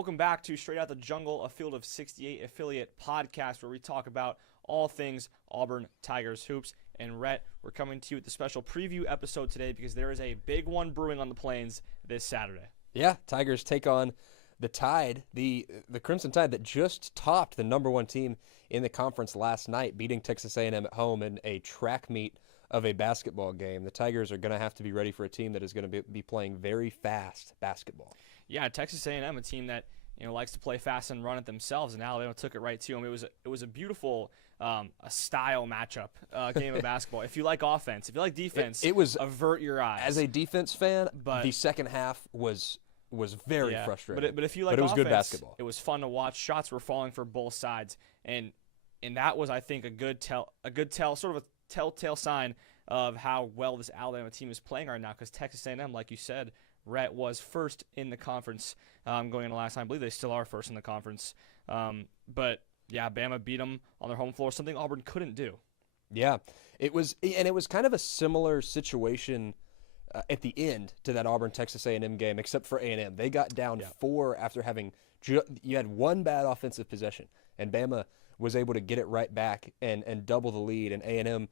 Welcome back to Straight Out the Jungle, a Field of 68 affiliate podcast where we talk about all things Auburn Tigers hoops. And Rett, we're coming to you with the special preview episode today because there is a big one brewing on the Plains this Saturday. Yeah, Tigers take on the Tide, the Crimson Tide that just topped the number one team in the conference last night, beating Texas A&M at home in a track meet of a basketball game. The Tigers are going to have to be ready for a team that is going to be playing very fast basketball. Yeah, Texas A&M, a team that likes to play fast and run it themselves, and Alabama took it right to them. It was a beautiful a style matchup game of basketball. If you like offense, if you like defense, it was avert your eyes. As a defense fan, the second half was very frustrating. But if you like it was offense, good basketball. It was fun to watch. Shots were falling for both sides, and that was, I think, a good sort of a telltale sign of how well this Alabama team is playing right now. Because Texas A&M, like you said, Rett was first in the conference going into last time. I believe they still are first in the conference. But yeah, Bama beat them on their home floor, something Auburn couldn't do. Yeah, it was kind of a similar situation at the end to that Auburn-Texas A&M game, except for A&M. They got down 4 after having you had one bad offensive possession, and Bama was able to get it right back and double the lead, and A&M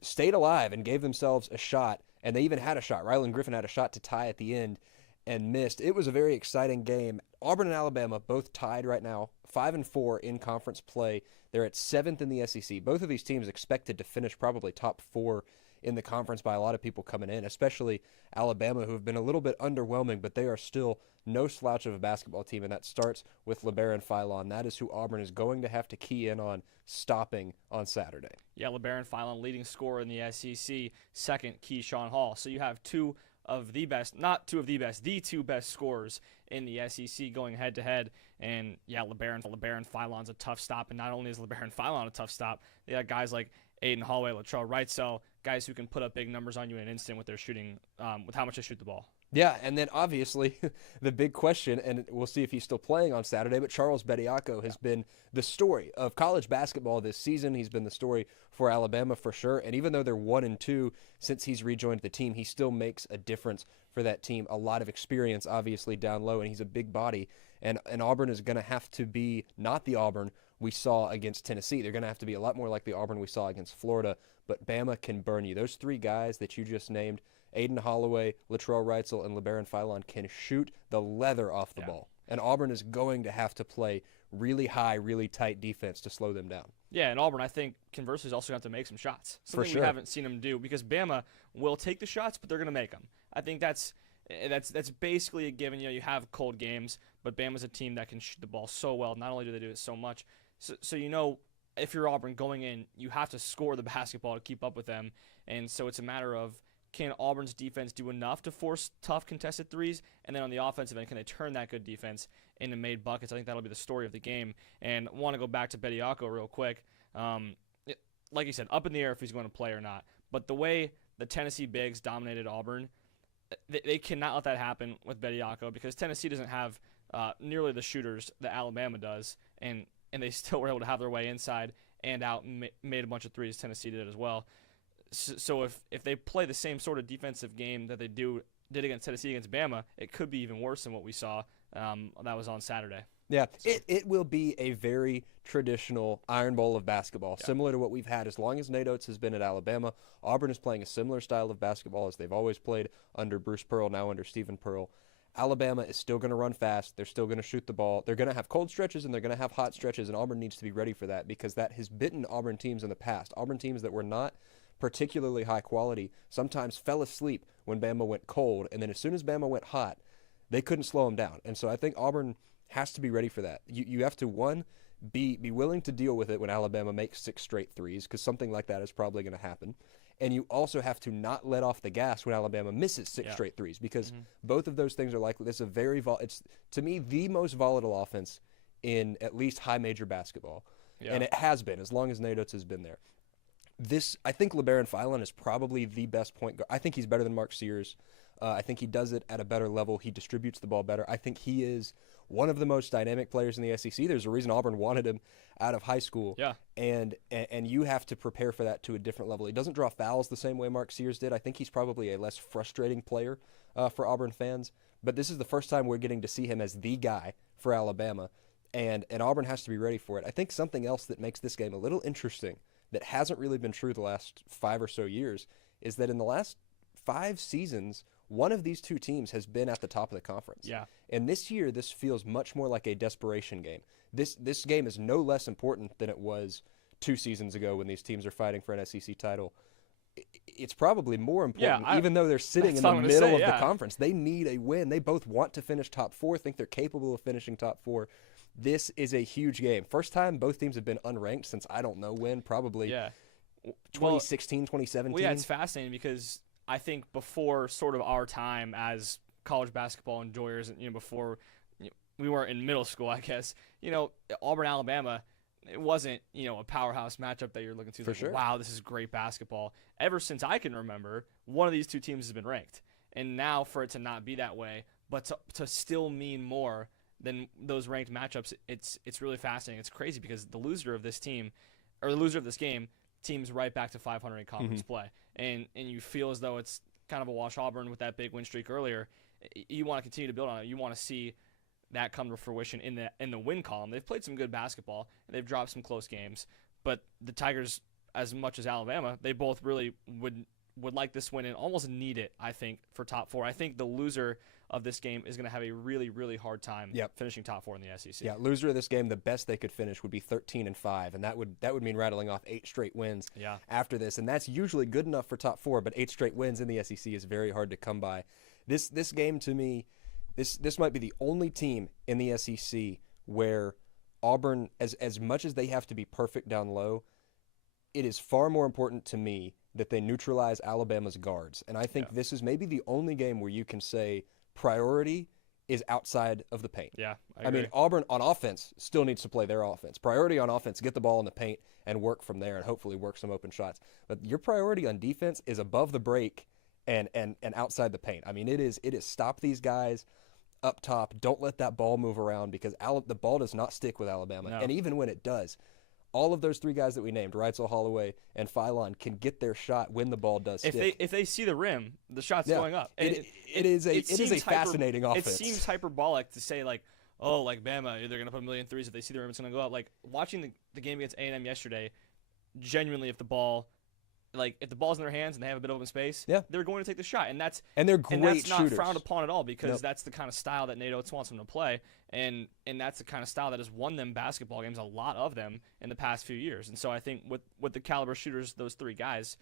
stayed alive and gave themselves a shot, and they even had a shot. Ryland Griffin had a shot to tie at the end and missed. It was a very exciting game. Auburn and Alabama both tied right now, 5-4 in conference play. They're at 7th in the SEC. Both of these teams expected to finish probably top 4 in the conference by a lot of people coming in, especially Alabama, who have been a little bit underwhelming, but they are still no slouch of a basketball team, and that starts with LeBaron Philon. That is who Auburn is going to have to key in on stopping on Saturday. Yeah, LeBaron Philon, leading scorer in the SEC, second Keyshawn Hall. So you have the two best scorers in the SEC going head-to-head. And, yeah, LeBaron Philon's a tough stop. And not only is LeBaron Philon a tough stop, they got guys like Aiden Holloway, Latrell Wrightsell, guys who can put up big numbers on you in an instant with their shooting, with how much they shoot the ball. Yeah, and then obviously the big question, and we'll see if he's still playing on Saturday, but Charles Bediako has been the story of college basketball this season. He's been the story for Alabama for sure, and even though they're 1-2 since he's rejoined the team, he still makes a difference for that team. A lot of experience, obviously, down low, and he's a big body, and Auburn is going to have to be not the Auburn we saw against Tennessee. They're going to have to be a lot more like the Auburn we saw against Florida, but Bama can burn you. Those three guys that you just named, Aiden Holloway, Latrell Wrightsell, and LeBaron Philon, can shoot the leather off the ball. And Auburn is going to have to play really high, really tight defense to slow them down. Yeah, and Auburn, I think, conversely, is also going to have to make some shots. Something For sure. we haven't seen them do, because Bama will take the shots, but they're going to make them. I think that's basically a given. You have cold games, but Bama's a team that can shoot the ball so well. Not only do they do it so much, so if you're Auburn going in, you have to score the basketball to keep up with them. And so it's a matter of, can Auburn's defense do enough to force tough contested threes? And then on the offensive end, can they turn that good defense into made buckets? I think that'll be the story of the game. And I want to go back to Bediako real quick. Like you said, up in the air if he's going to play or not. But the way the Tennessee bigs dominated Auburn, they cannot let that happen with Bediako, because Tennessee doesn't have nearly the shooters that Alabama does. And they still were able to have their way inside and out and made a bunch of threes. Tennessee did as well. So if they play the same sort of defensive game that they did against Tennessee against Bama, it could be even worse than what we saw that was on Saturday. Yeah, it will be a very traditional Iron Bowl of basketball, similar to what we've had as long as Nate Oates has been at Alabama. Auburn is playing a similar style of basketball as they've always played under Bruce Pearl, now under Stephen Pearl. Alabama is still going to run fast. They're still going to shoot the ball. They're going to have cold stretches and they're going to have hot stretches, and Auburn needs to be ready for that, because that has bitten Auburn teams in the past. Auburn teams that were not particularly high quality sometimes fell asleep when Bama went cold, and then as soon as Bama went hot, they couldn't slow them down. And so I think Auburn has to be ready for that. You have to, one, be willing to deal with it when Alabama makes 6 straight threes, because something like that is probably going to happen. And you also have to not let off the gas when Alabama misses 6 straight threes, because both of those things are likely. This is it's to me the most volatile offense in at least high major basketball, and it has been as long as Nate Oates has been there. I think LeBaron Philon is probably the best point guard. I think he's better than Mark Sears. I think he does it at a better level. He distributes the ball better. I think he is one of the most dynamic players in the SEC. There's a reason Auburn wanted him out of high school. Yeah. And you have to prepare for that to a different level. He doesn't draw fouls the same way Mark Sears did. I think he's probably a less frustrating player for Auburn fans. but this is the first time we're getting to see him as the guy for Alabama, and Auburn has to be ready for it. I think something else that makes this game a little interesting that hasn't really been true the last 5 or so years is that in the last 5 seasons, one of these two teams has been at the top of the conference. Yeah. And this year, this feels much more like a desperation game. This game is no less important than it was 2 seasons ago when these teams are fighting for an SEC title. It's probably more important, even though they're sitting in the middle of the conference. They need a win. They both want to finish top 4, think they're capable of finishing top 4. This is a huge game. First time both teams have been unranked since I don't know when, probably 2016, 2017. Well, yeah, it's fascinating because I think before sort of our time as college basketball enjoyers, before we were in middle school, I guess, Auburn, Alabama, it wasn't, a powerhouse matchup that you're looking to. For sure. Wow, this is great basketball. Ever since I can remember, one of these two teams has been ranked. And now for it to not be that way, but to still mean more than those ranked matchups, it's really fascinating. It's crazy because the loser of this team, or the loser of this game, team's right back to 500 in conference play. And you feel as though it's kind of a wash. Auburn with that big win streak earlier. You want to continue to build on it. You want to see that come to fruition in the win column. They've played some good basketball, and they've dropped some close games. But the Tigers, as much as Alabama, they both really would like this win and almost need it, I think, for top 4. I think the loser of this game is going to have a really, really hard time finishing top 4 in the SEC. Yeah, loser of this game, the best they could finish would be 13-5, and that would mean rattling off 8 straight wins after this, and that's usually good enough for top 4, but 8 straight wins in the SEC is very hard to come by. This game, to me, this might be the only team in the SEC where Auburn, as much as they have to be perfect down low, it is far more important to me that they neutralize Alabama's guards. And I think this is maybe the only game where you can say priority is outside of the paint. Yeah, I mean, Auburn on offense still needs to play their offense. Priority on offense, get the ball in the paint and work from there and hopefully work some open shots. But your priority on defense is above the break and outside the paint. I mean, it is stop these guys up top. Don't let that ball move around because the ball does not stick with Alabama. No. And even when it does, all of those 3 guys that we named, Reitzel, Holloway, and Philon, can get their shot when the ball does stick. If they see the rim, the shot's going up. It is a fascinating offense. It seems hyperbolic to say, like, oh, like Bama, they're going to put a million threes. If they see the rim, it's going to go up. Like, watching the game against A&M yesterday, genuinely, if the ball's in their hands and they have a bit of open space, they're going to take the shot. And they're great that's not shooters. frowned upon at all because that's the kind of style that Nate Oates wants them to play. And that's the kind of style that has won them basketball games, a lot of them, in the past few years. And so I think with the caliber shooters, those 3 guys,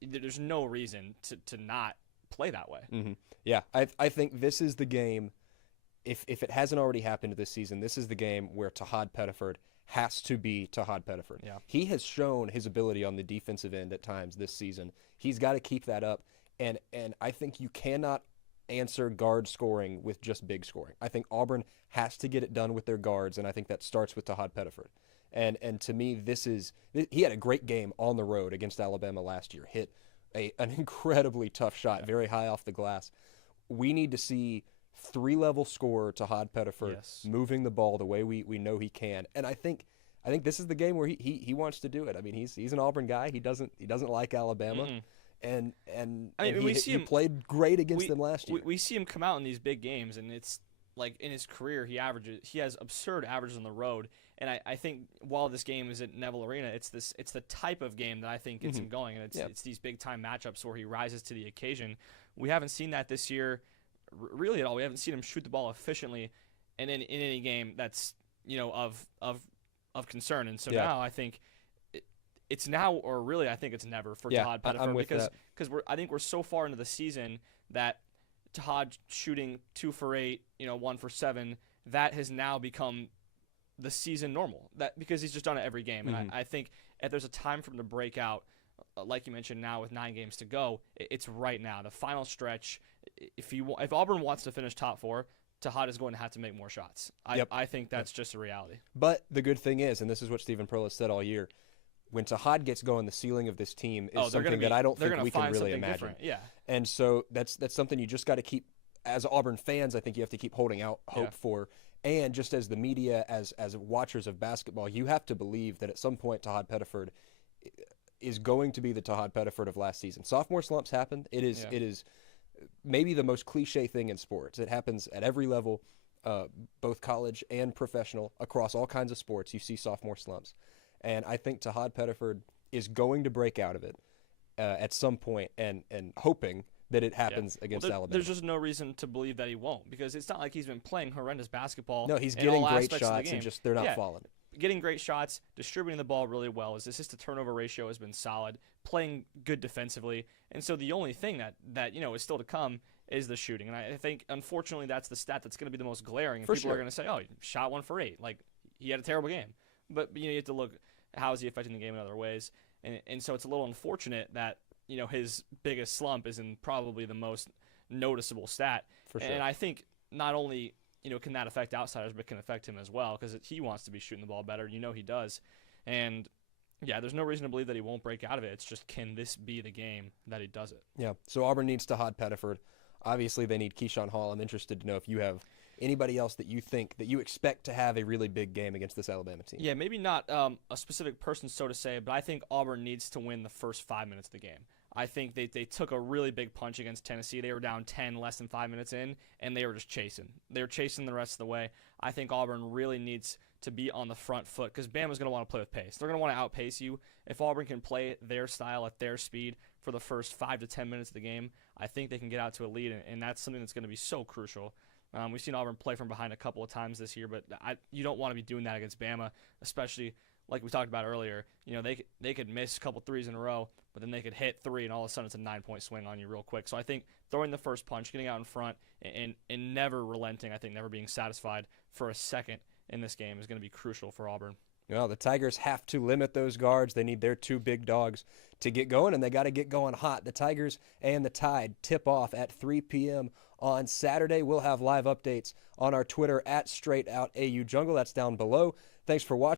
there's no reason to not play that way. Mm-hmm. Yeah, I think this is the game, if it hasn't already happened this season, this is the game where Tahad Pettiford has to be Tahad Pettiford. Yeah. He has shown his ability on the defensive end at times this season. He's got to keep that up. And I think you cannot answer guard scoring with just big scoring. I think Auburn has to get it done with their guards, and I think that starts with Tahad Pettiford. And to me, he had a great game on the road against Alabama last year. Hit an incredibly tough shot, very high off the glass. We need to see 3-level scorer Tahad Pettiford moving the ball the way we know he can. And I think this is the game where he wants to do it. I mean, he's an Auburn guy. He doesn't like Alabama. And he played great against them last year. We see him come out in these big games, and it's like in his career he has absurd averages on the road. And I think while this game is at Neville Arena, it's the type of game that I think gets him going, and it's these big time matchups where he rises to the occasion. We haven't seen that this year really at all. We haven't seen him shoot the ball efficiently in any game that's of concern. And so now I think it's now, or really I think it's never for Tahad Pettiford because I think we're so far into the season that Tahad shooting 2 for 8, 1 for 7, that has now become the season normal. That because he's just done it every game. And I think if there's a time for him to break out, like you mentioned, now with 9 games to go, it's right now, the final stretch. If Auburn wants to finish top 4, Tahad is going to have to make more shots. I think that's just a reality. But the good thing is, and this is what Stephen Pearl has said all year, when Tahad gets going, the ceiling of this team is something that I don't think we can really imagine. Yeah. And so that's something you just got to keep, as Auburn fans, I think you have to keep holding out hope for. And just as the media, as watchers of basketball, you have to believe that at some point Tahad Pettiford is going to be the Tahad Pettiford of last season. Sophomore slumps happen. It is maybe the most cliche thing in sports. It happens at every level, both college and professional, across all kinds of sports. You see sophomore slumps. And I think Tahad Pettiford is going to break out of it at some point, and hoping that it happens against Alabama. There's just no reason to believe that he won't, because it's not like he's been playing horrendous basketball. No, he's in getting all great aspects of the shots, game. and just they're not falling. Getting great shots, distributing the ball really well. His assist-to-turnover ratio has been solid, playing good defensively. And so the only thing that is still to come is the shooting. And I think, unfortunately, that's the stat that's going to be the most glaring. And people are going to say, oh, he shot 1 for 8. Like, he had a terrible game. But you have to look, how is he affecting the game in other ways? And so it's a little unfortunate that his biggest slump is in probably the most noticeable stat. For sure. And I think not only can that affect outsiders, but can affect him as well, because he wants to be shooting the ball better. He does. And yeah, there's no reason to believe that he won't break out of it. It's just, can this be the game that he does it? Yeah. So Auburn needs Tahad Pettiford. Obviously, they need Keyshawn Hall. I'm interested to know if you have anybody else that you expect to have a really big game against this Alabama team. Yeah, maybe not a specific person, so to say, but I think Auburn needs to win the first 5 minutes of the game. I think they took a really big punch against Tennessee. They were down 10 less than 5 minutes in, and they were just chasing. They were chasing the rest of the way. I think Auburn really needs to be on the front foot, because Bama's going to want to play with pace. They're going to want to outpace you. If Auburn can play their style at their speed for the first 5 to 10 minutes of the game, I think they can get out to a lead, and that's something that's going to be so crucial. We've seen Auburn play from behind a couple of times this year, but you don't want to be doing that against Bama, especially like we talked about earlier. They could miss a couple threes in a row, but then they could hit 3, and all of a sudden it's a 9-point swing on you real quick. So I think throwing the first punch, getting out in front, and never relenting, I think never being satisfied for a second in this game is going to be crucial for Auburn. Well, the Tigers have to limit those guards. They need their 2 big dogs to get going, and they got to get going hot. The Tigers and the Tide tip off at 3 p.m. on Saturday. We'll have live updates on our Twitter at StraightOutAUJungle. That's down below. Thanks for watching.